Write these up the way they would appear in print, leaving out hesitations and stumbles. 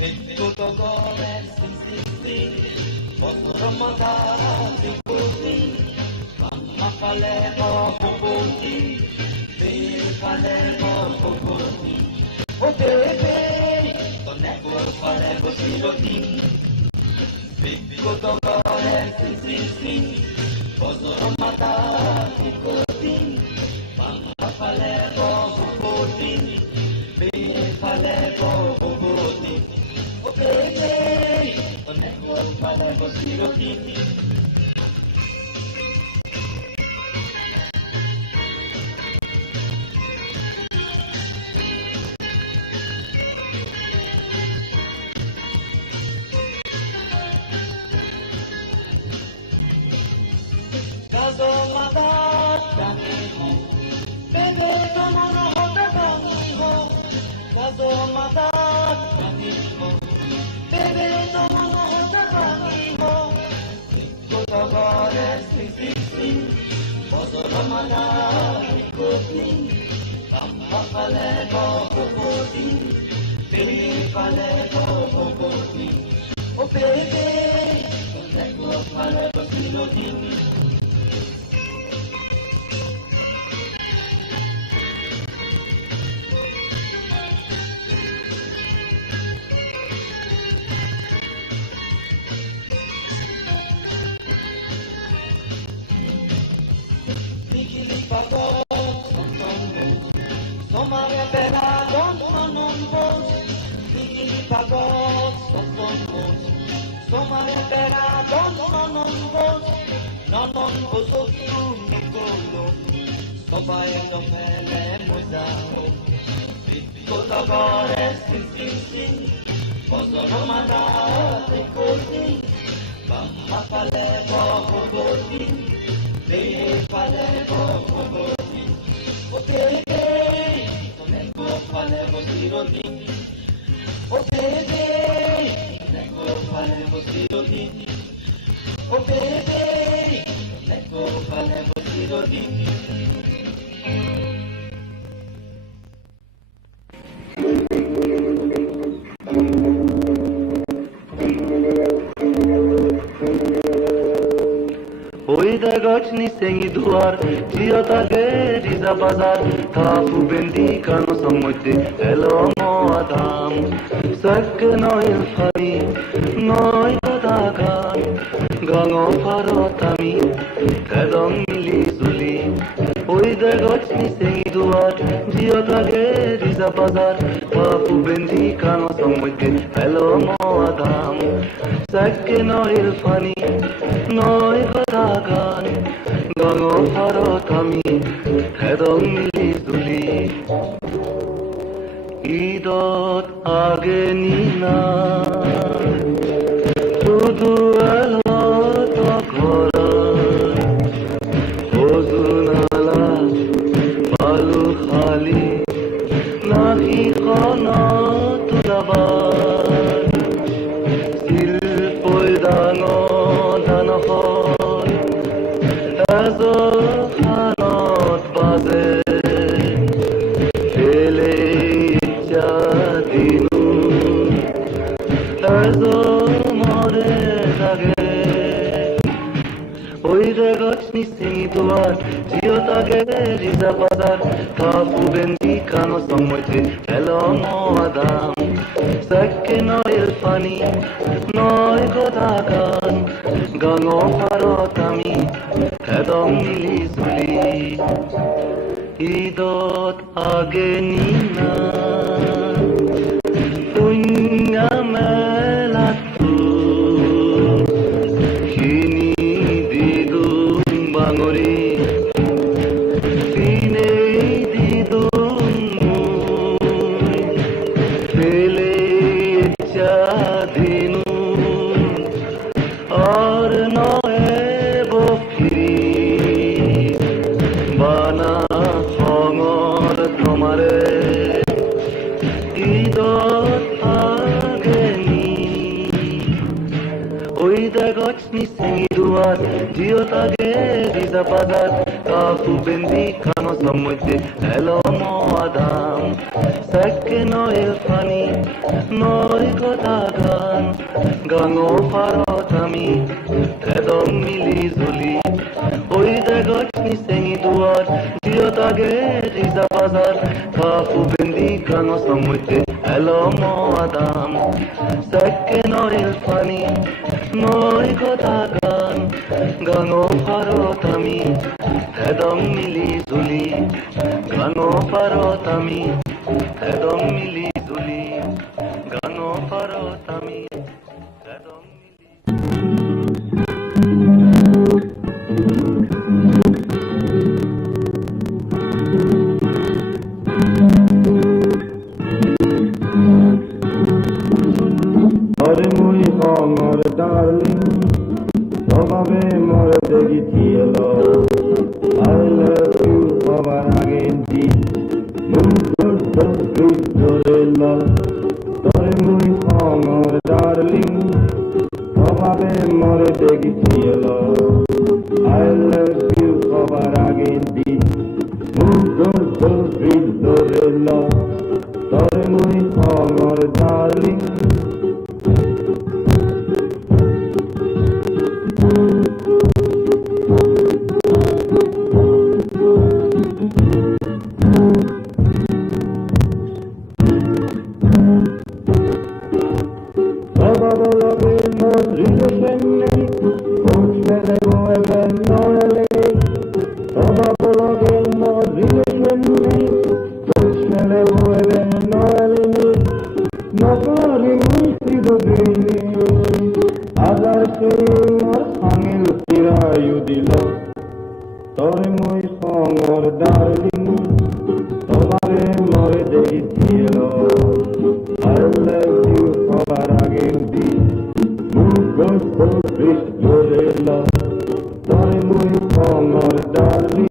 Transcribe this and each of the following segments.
Tutogore sisi Ramadan ikuti Mama kalemo kukuti Bir kalemo kukuti O bebe Toneko kalemo siroti Tutogore sisi Ramadan ikuti Mama kalemo kukuti Bir kalemo kukuti Gocni sengi duar, tia tage riza bazar, tafu bendi kano samuti, elo mo adam, sak noi fari, noi kadagan, gango faro tami, tadong mili zuli. Oi de gocni sengi duar, tia tage riza bazar, tafu bendi kano samuti, elo mo adam, sak noi fani, noi kadagan. Gango faro tami, hedong mili zuli. Idot agenina, tudu elot akora, ozunala, balu khali, nahi khana tudabar, silpoi dango danho. Hanot baze Fele jadinu Azo more tage Oi de gocni sengi duar Jio tage riza bazar Tafu bendi kano samoite Hello mo adam Sakke noi fani Noi godagan Gango faro tami Hedong mili zuli Idot agenina Tunya melatu Kini didung bangori Sine didung mui Fele chadinu Aur noe bofiri Bana khongor tomare Idot ageni Oi de gocni sengi duar Jio tage riza bazar Tafu bendi kano samuite Hello mo adam Säkke noil funny, noi kota gan, gango parot ami, kedong mili zuli. Oi degot mi sengi duar, dio tage risa bazar, kafu bendi gano samuite, hello mo adam. Säkke noil funny, noi kota gan, gango parot ami, kedong mili zuli. Gango parot ami, kedong mili zuli. Gango parot ami, kedong mili. Ore mui hongor darling, tobabe more degitielo. I love you over again, Mungo Dorella. Ore mui hongor darling, tobabe more degitielo. I love you over again, Mungo Dorella. Ore mui hongor darling. Tore muy hongor darling, tomare more degitielo. I love you over again, Mungo Dorella. Tore muy hongor darling.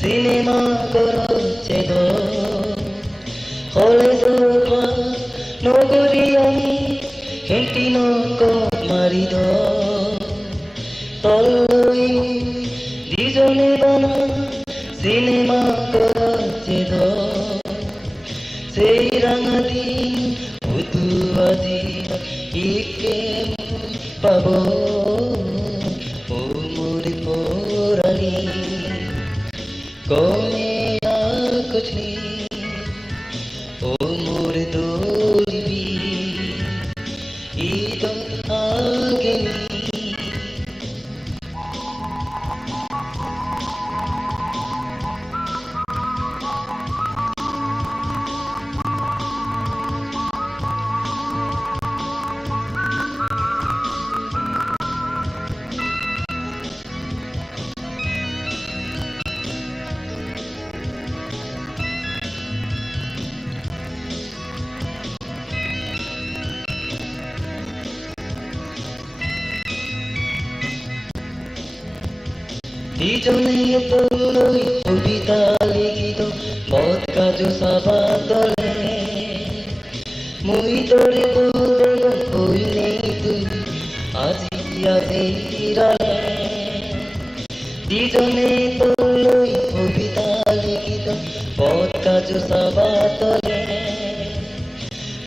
Cinema Sentino ko marido Toloi dijone bana cinema korachedo sei rangadi utuadi ike pabo o muri porani kome kuch o muri dolibi ido ageni dijone toloi kobita likhito mot kajo sabadole moi tore bolbe hoile tu aji azirale dijone toloi kobita likhito mot kajo sabadole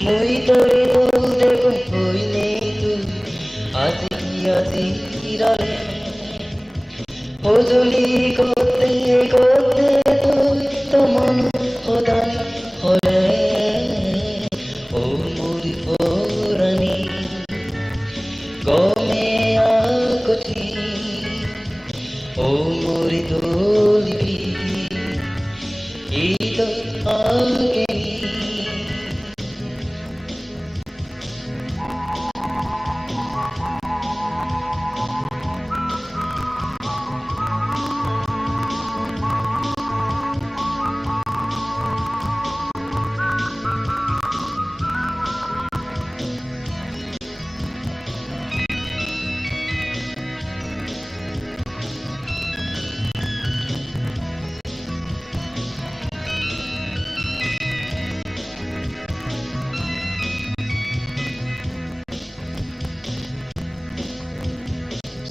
moi tore bolbe hoile tu aji azirale Hojuli kote kote to mon hodani hole o muri porani gome akuti o muri dolibi ito ageni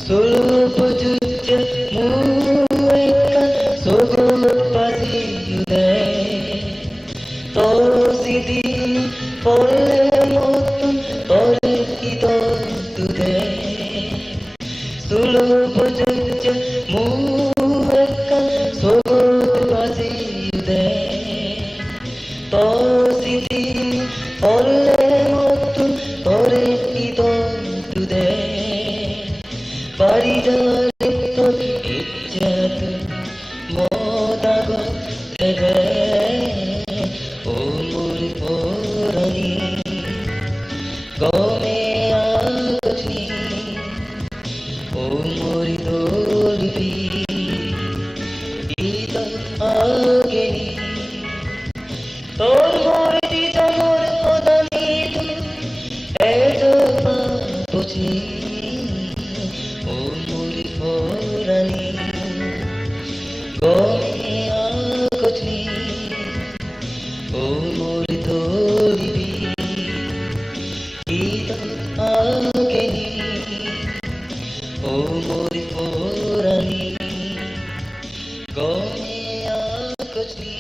Solo pujujja mueka sogot pasi ude Toro sidin porle motun tore kito tude Solo pujujja mueka sogot pasi ude Toro sidin porle motun tore kito tude Paridale to ijjat modago tebe o muri porani gome akuti o muri dolibi ito ageni tor more di jamor odani tu eto papuchi porani gome akuti o muri dolibi ito ageni o muri porani gome akuti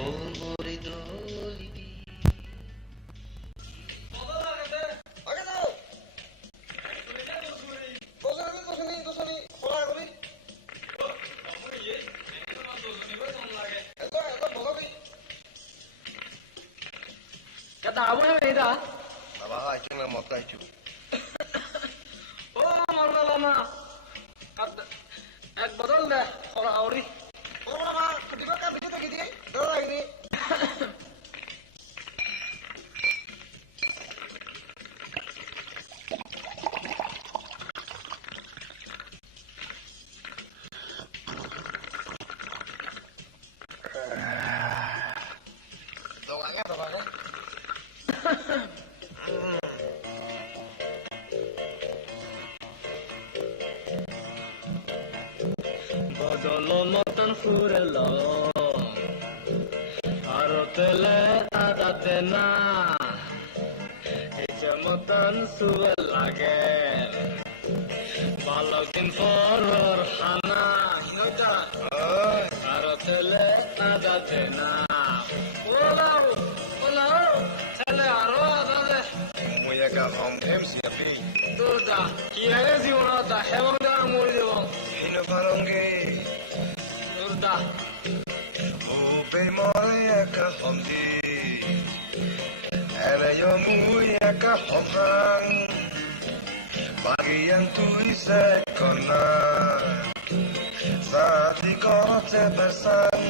o muri dolibi Kata apa ni dah? Apa hal cuma mau kacu? Oh, mana lama? Kata, betul dah orang awri. Oh lama, ketika kan begitu gitu kan? Dorang ini. মতন ফুরল আর তেলে আদাতে না সুবেল লাগে বালক দিন পর হানা আর ছেলে না যাচ্ছে না ওলাও ওলাও ছেলে আরো দাদা Muyaga hong hem siapi. দুর্দা কি আগে জীবনতা হেমন দ্বারা মরে দেব Hino paronge. দুর্দা Ube moyaga hong di. Era yo muyaga hong hang. Bagi yang tui se kona. Saat di kono te bersang.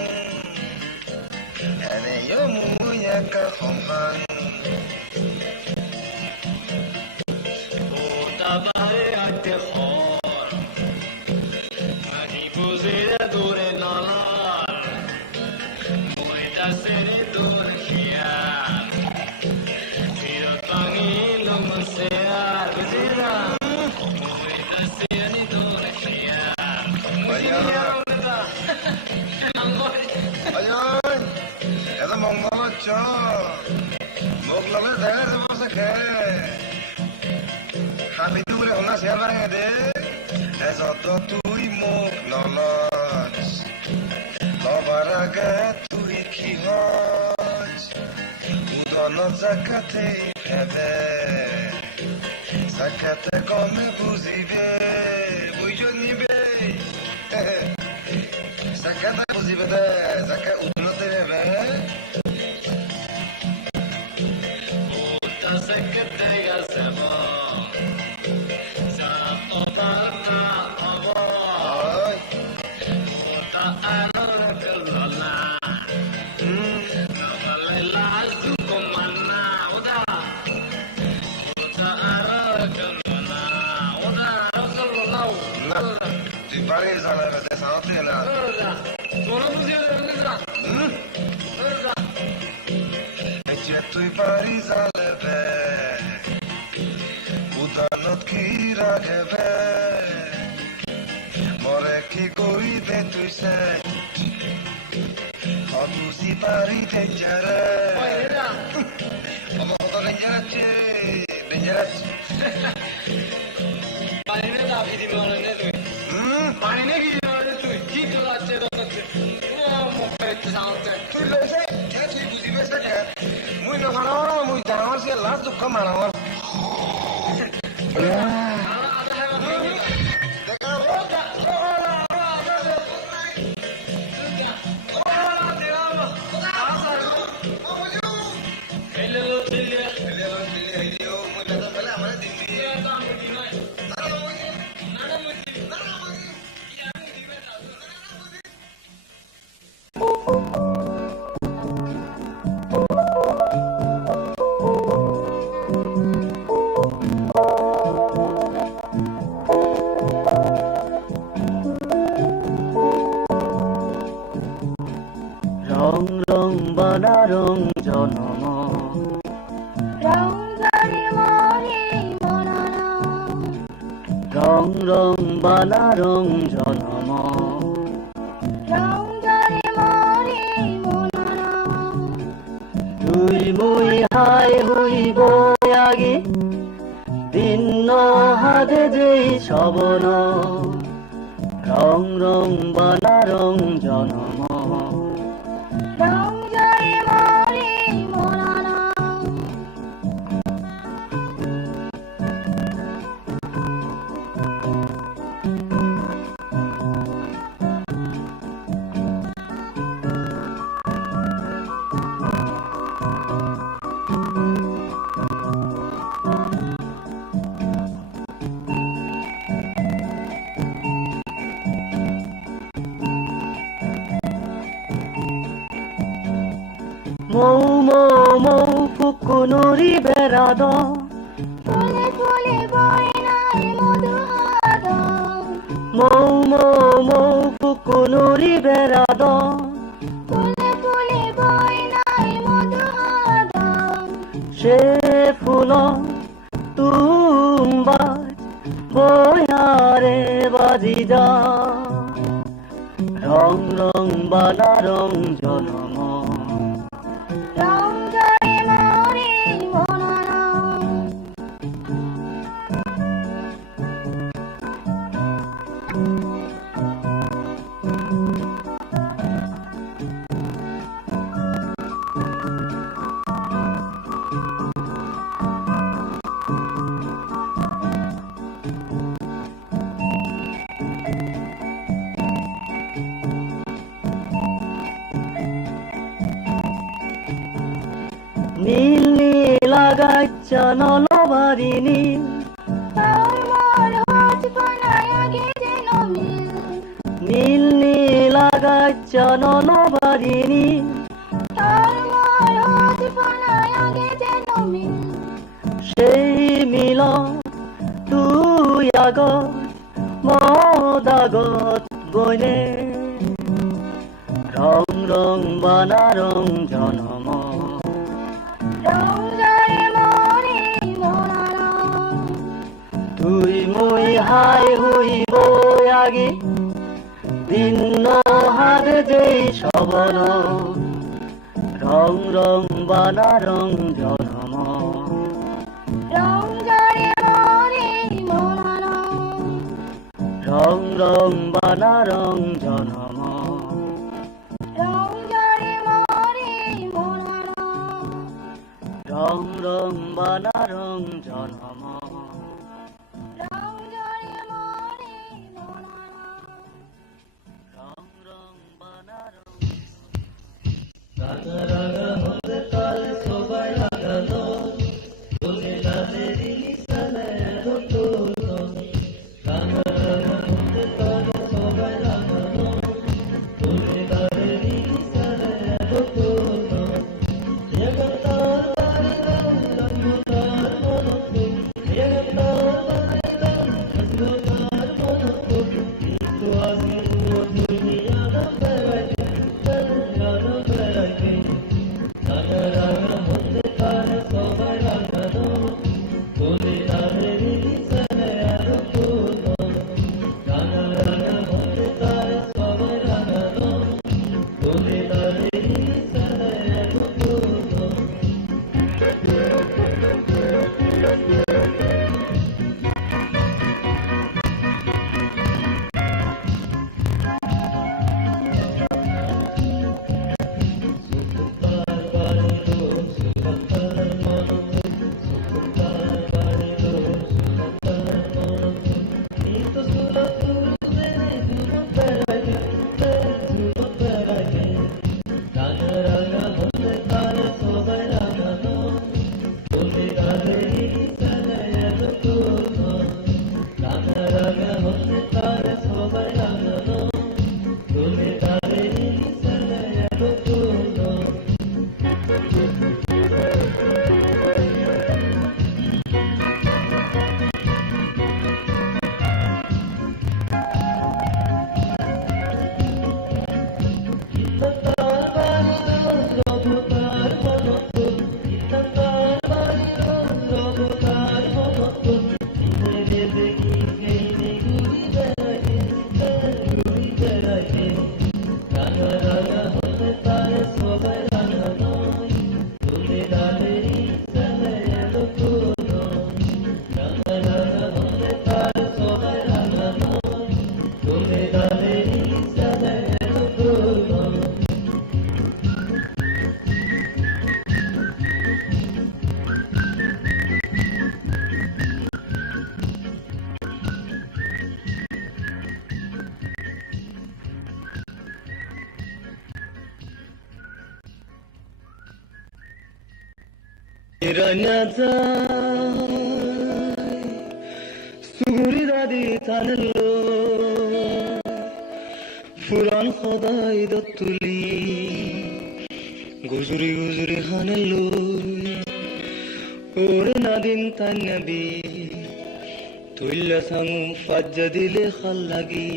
Era yo muyaga hong hang. Tabare ate khor Agi buzire dure nalar Moida sere dure khiyar Tira tangi lum seyar Buzira Moida sere dure khiyar Muzira unata Angori Ayun! Ito mong mga cho. Muglala dahil sa mga sakit. Happy to be on us ever de. As a tui mok nolos. Lovaraga tui kihoj. Udono zakate pebe. Zakate kome buzive. Bujo nibe. Zakate buzive de. Zakate udono tebe. Uta sekete ya sebo Ay. Di Paris alla de Santena. E c'è tu i Paris alle be. Udanot ki ragebe. More ki koi de tu se. Tu si pari dangerous. Ama o da dangerous. Dangerous. পানি কি তুই কি চলাচ্ছে তুই লইছে কে তুই বুঝিবে সে মুই ন হানা মুই জানার সে লাস্ট দুঃখ মানাওয়ার রং রং বানা রং জনম রং রং বানা রং জনম তুই মুই হাই হইব আগে দিন হাতে যেই সবন রং রং বানা রং জনম মৌ মৌ মৌ ফুকুনুরি বেড়াদ মৌ মৌ মৌ ফুকুনুরি বেড়াদ সে ফুল তুম্বা বয়ারে বাজি যা রং রং বালা রং জনম নীল নীল আগাচ্ছা নলবাড়ি নীল নীল নীল আগাচ্ছা নলবাড়ি নীল সেই মিলন তুই আগত মদাগত বইনে রং রং বানা রং জনম তুই মই হাই হইব আগে দিন হাত যেই সবল রং রং বানা রং জনম রং রং বানা রং জনম রং রং বানা রং জনম রং রং বানা রং রাগা রাগা হতে তাল সবাই লাগানো তোকে কাছে জিনিস তালে ধরতো রাগা রাগা হতে তাল সবাই লাগানো তোকে কাছে জিনিস তালে ধরতো সুগুরি দাদি থানলো ফুরান খদাই দত্তুলি গুজরি গুজরি হানলো ওরে নাদিন তান নবী তুইল্লা সামু ফাজ্জা দিলে খাল লাগি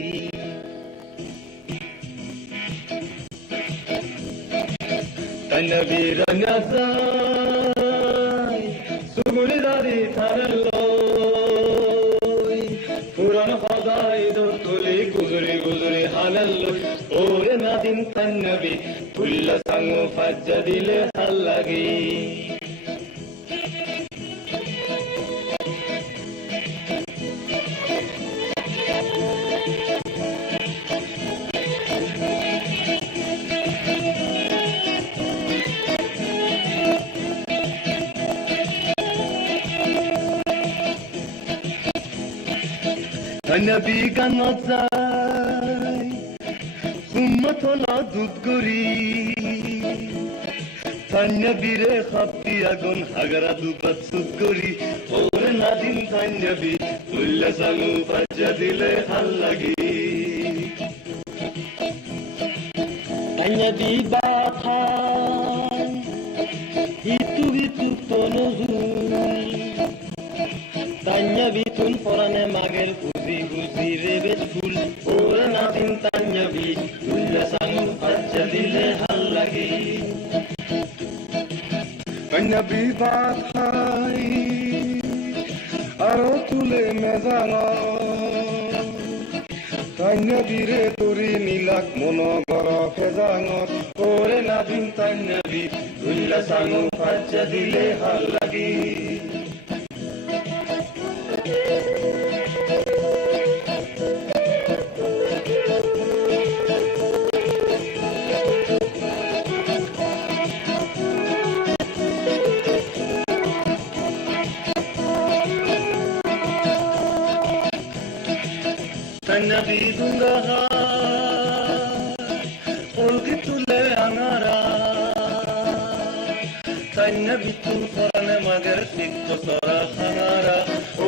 তান নবী রঙাজা সুগুরি দাদি থানলো পুরান খদাই দত্তুলি গুজরি গুজরি হানলো ওরে নাদিন তান নবী তুইল্লা সামু ফাজ্জা দিলে খাল লাগি নবী গানত যায় উম্মত হল দুধ গরি নবীরে খাপ দি আগুন হাগারা দুপাত সুত করি ওরে নাদিন তাইনাবি তুল্লা সাঙ্গু পাজ্জা দিলে ভাল লাগি Tainabi batang Hitu tonozui Tainabi tun forane mager Guzi rebet ful Ore nadin tainabi Tulla sangu pacca dile hal lagi Tainabi bathai Aro tule mezano Tainabi re tori nilak monogor fezangot ওরে নাদিন তাইনাবি তুল্লা সাঙ্গু পাজ্জা দিলে ভাল লাগি তাইনাবি দুঙ্গাহা Olgi tule angara Tainabi tun forane magar sikko sora hangara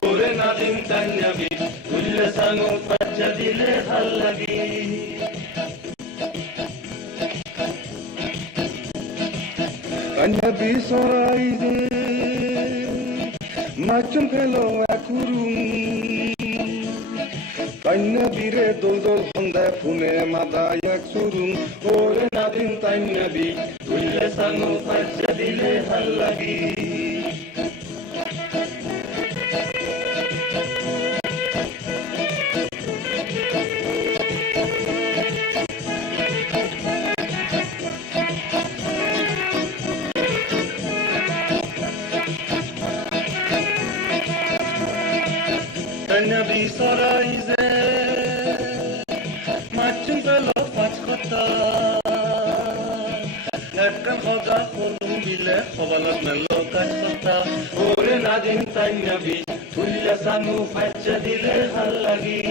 Ore nadin tainabi tulle sangu pacca dile hal lagi Tainabi soraize Machum phelo akurung Tainabi re dol honda phune madayak surung Ore nadin tainabi tulle sangu pacca dile hal lagi Tainabi soraize Machum phelo pachkota Ekkan hoga kolum bile Hobalak melo kachkota Ore nadin tainabi Tulla sangu pacca dile hal lagi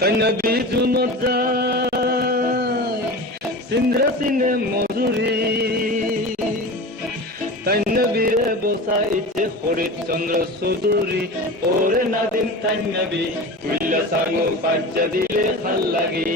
Tainabi junot jay Sindra sine mozuri Tainabi re bosa iche Horit Chandra Suduri Ore nadin tainabi Tulla sangu pacca dile hal lagi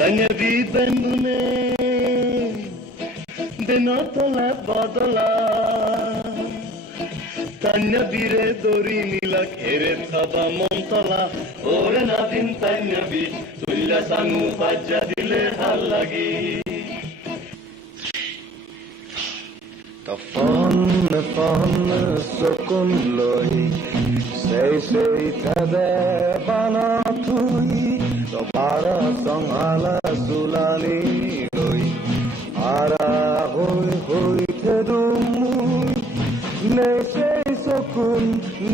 Tainabi bendune Benatola badola Tainabi re dori nilak ere thaba montala Ore nadin tainabi tulla sangu pacca dile hal lagi Tafan sokun loi Sei thade bana tui Tobara sangala sulani loi Ara hoi thedumui Nei sei sokun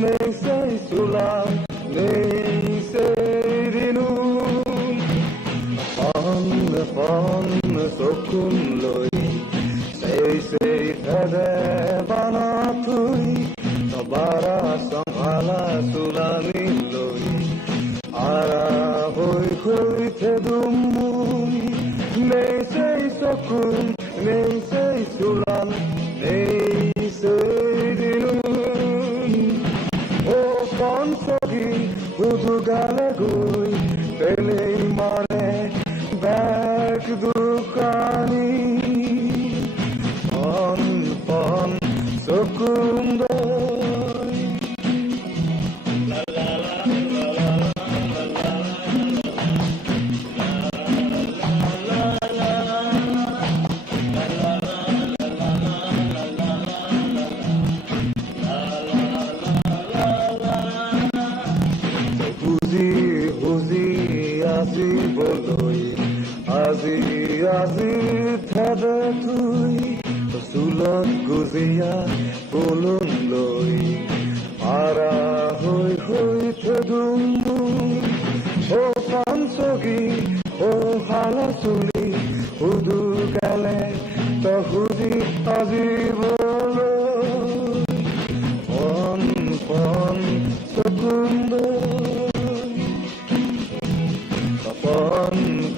nei sei sulam nei sei dinun Fan sokun loi Sei thade bana tui Tobara sangala sulani loi Ara hoi thedumui Nei sei sokun nei sei sulam nei sei dinun O konsogi hudu gale gui Pelei mare bag dukani Pon sokun doi আজি বলই আজি আজি থাবে তুই চুলত গুজিয়া বুলুন লৈ আৰা হৈ ধুমুম ও পাঞ্চগী ও হালা চুলি সুদু গালে তহুদি আজিবলৈ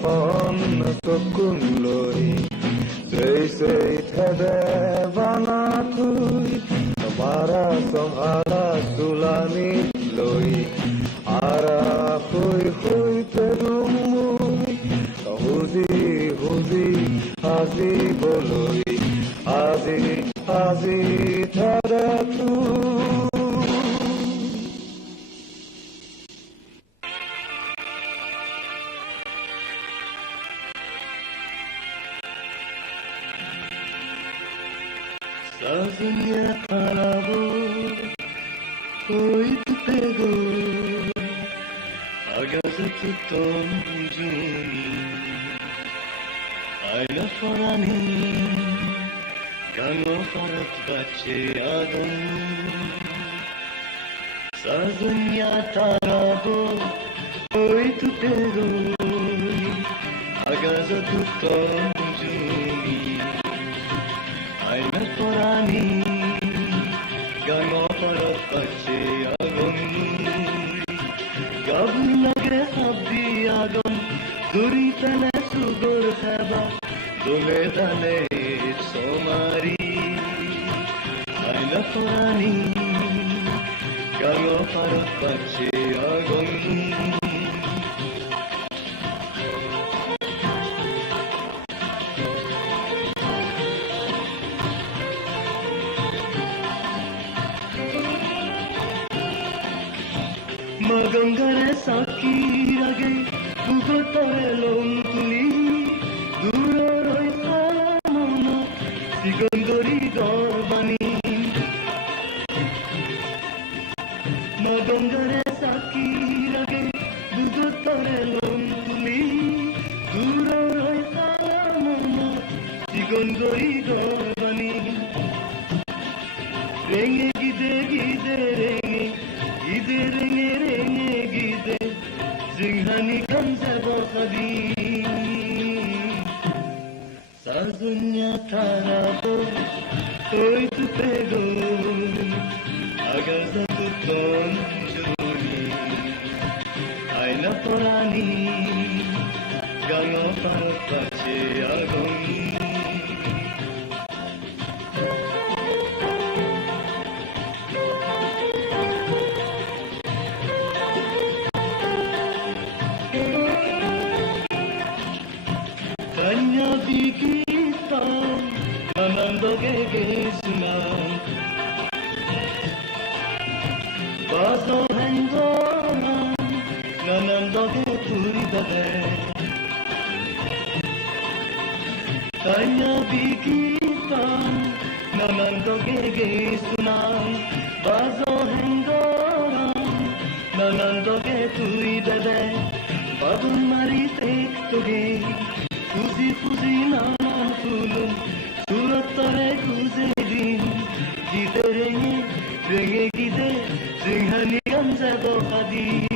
পন চকুন লৈ সেই ঠেদে বানাকুই বাৰা চহাৰা চুলানি লৈ আৰা হৈ ধুমুই হুজি আজিবলৈ আজি ঠেদে Sazunya tarabo, oi tu pego, agaza tu tomjuni, aina farani, gango farat bache adan. Sazunya tarabo, oi tu pego, agaza tu tomjuni. Aina Torani, Gano Parat Pache Agon, Gabun Lage Habdi Agon, Duri Tale Sugur Heba, Dule Tale Somari. Aina Torani, Gano Parat Pache Agon. Magangare sakirage dugotare lontuli duroroi samona sigondori gorbani Magangare sakirage dugotare lontuli duroroi samona sigondori gorbani Renge gide renge gide Zinghani kamse bokhadi Sazunya tarabo Toi tu pego Agaza tu tomjuni Aina Torani Gango parat pache agon Kanya bikita Nanando gegesna Bazo hengona Nanando geturi dade Kanya bikita Nanando gegesna Bazo hengona Nanando geturi dade Babun mari tek toge Fuzi na fulun Surat tare kuze din Gide renge gide Zinghani gamze dokhadi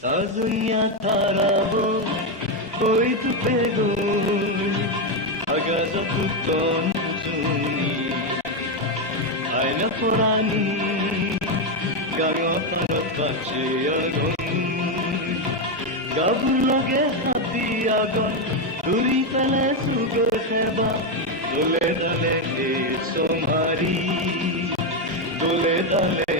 Sazunya tarabo Koi tu pego Agaza tu tomjuni Aina Torani Gango parat pache agon Gabun lage habdi agon Duri tale sugar heba Dule dale somari Dule dale